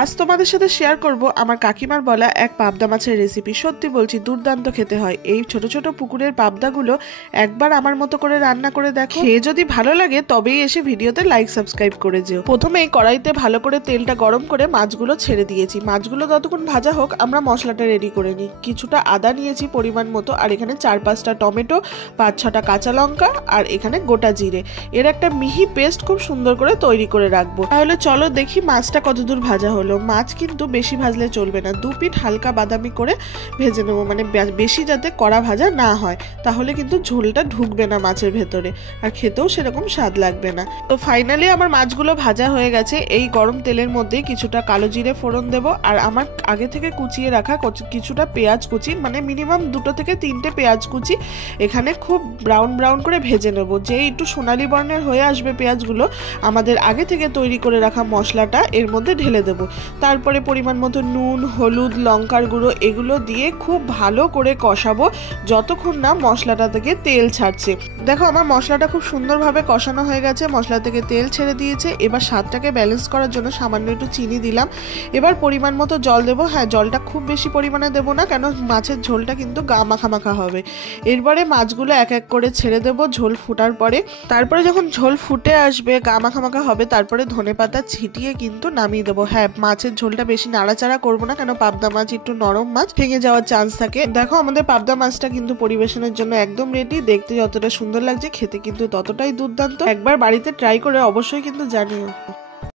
আজ তোমাদের সাথে শেয়ার করব আমার কাকিমার বলা এক পাবদা মাছের রেসিপি। সত্যি বলছি দুর্দান্ত খেতে হয়। এই ছোট ছোট পুকুরের পাবদাগুলো একবার আমার মতো করে রান্না করে দেখো, খেয়ে যদি ভালো লাগে তবেই এসে ভিডিওতে লাইক সাবস্ক্রাইব করে যেও। প্রথমে এই কড়াইতে ভালো করে তেলটা গরম করে মাছগুলো ছেড়ে দিয়েছি। মাছগুলো ততক্ষণ ভাজা হোক আমরা মশলাটা রেডি করে নিই। কিছুটা আদা নিয়েছি পরিমাণ মতো, আর এখানে 4-5টা টমেটো, 5-6টা কাঁচা লঙ্কা, আর এখানে গোটা জিরে। এর একটা মিহি পেস্ট খুব সুন্দর করে তৈরি করে রাখবো। তাহলে চলো দেখি মাছটা কতদূর ভাজা হলো। মাছ কিন্তু বেশি ভাজলে চলবে না, 2 পিঠ হালকা বাদামি করে ভেজে নেবো, মানে বেশি যাতে কড়া ভাজা না হয়, তাহলে কিন্তু ঝোলটা ঢুকবে না মাছের ভেতরে, আর খেতেও সেরকম স্বাদ লাগবে না। তো ফাইনালি আমার মাছগুলো ভাজা হয়ে গেছে। এই গরম তেলের মধ্যে কিছুটা কালো জিরে ফোড়ন দেবো, আর আমার আগে থেকে কুচিয়ে রাখা কিছুটা পেঁয়াজ কুচি, মানে মিনিমাম 2 থেকে 3টে পেঁয়াজ কুচি এখানে খুব ব্রাউন ব্রাউন করে ভেজে নেবো। যেই একটু সোনালি বর্ণের হয়ে আসবে পেঁয়াজগুলো, আমাদের আগে থেকে তৈরি করে রাখা মশলাটা এর মধ্যে ঢেলে দেবো। তারপরে পরিমাণ মতো নুন, হলুদ, লঙ্কার গুঁড়ো এগুলো দিয়ে খুব ভালো করে কষাবো যতক্ষণ না মশলাটা থেকে তেল ছাড়ছে। দেখো আমার মশলাটা খুব সুন্দরভাবে কষানো হয়ে গেছে, মশলা থেকে তেল ছেড়ে দিয়েছে। এবার স্বাদটাকে ব্যালেন্স করার জন্য সামান্য একটু চিনি দিলাম। এবার পরিমাণ মতো জল দেবো। হ্যাঁ, জলটা খুব বেশি পরিমাণে দেবো না, কেন মাছের ঝোলটা কিন্তু গা মাখা মাখা হবে। এরপরে মাছগুলো এক এক করে ছেড়ে দেবো ঝোল ফুটার পরে। তারপরে যখন ঝোল ফুটে আসবে, গা মাখা মাখা হবে, তারপরে ধনেপাতা ছিটিয়ে কিন্তু নামিয়ে দেবো। হ্যাঁ, মাছের ঝোলটা বেশি নাড়াচাড়া করবো না, কেন পাবদা মাছ একটু নরম মাছ, ভেঙে যাওয়ার চান্স থাকে। দেখো আমাদের পাবদা মাছটা কিন্তু পরিবেশনের জন্য একদম রেডি। দেখতে যতটা সুন্দর লাগছে, খেতে কিন্তু ততটাই দুর্দান্ত। একবার বাড়িতে ট্রাই করে অবশ্যই কিন্তু জানিও।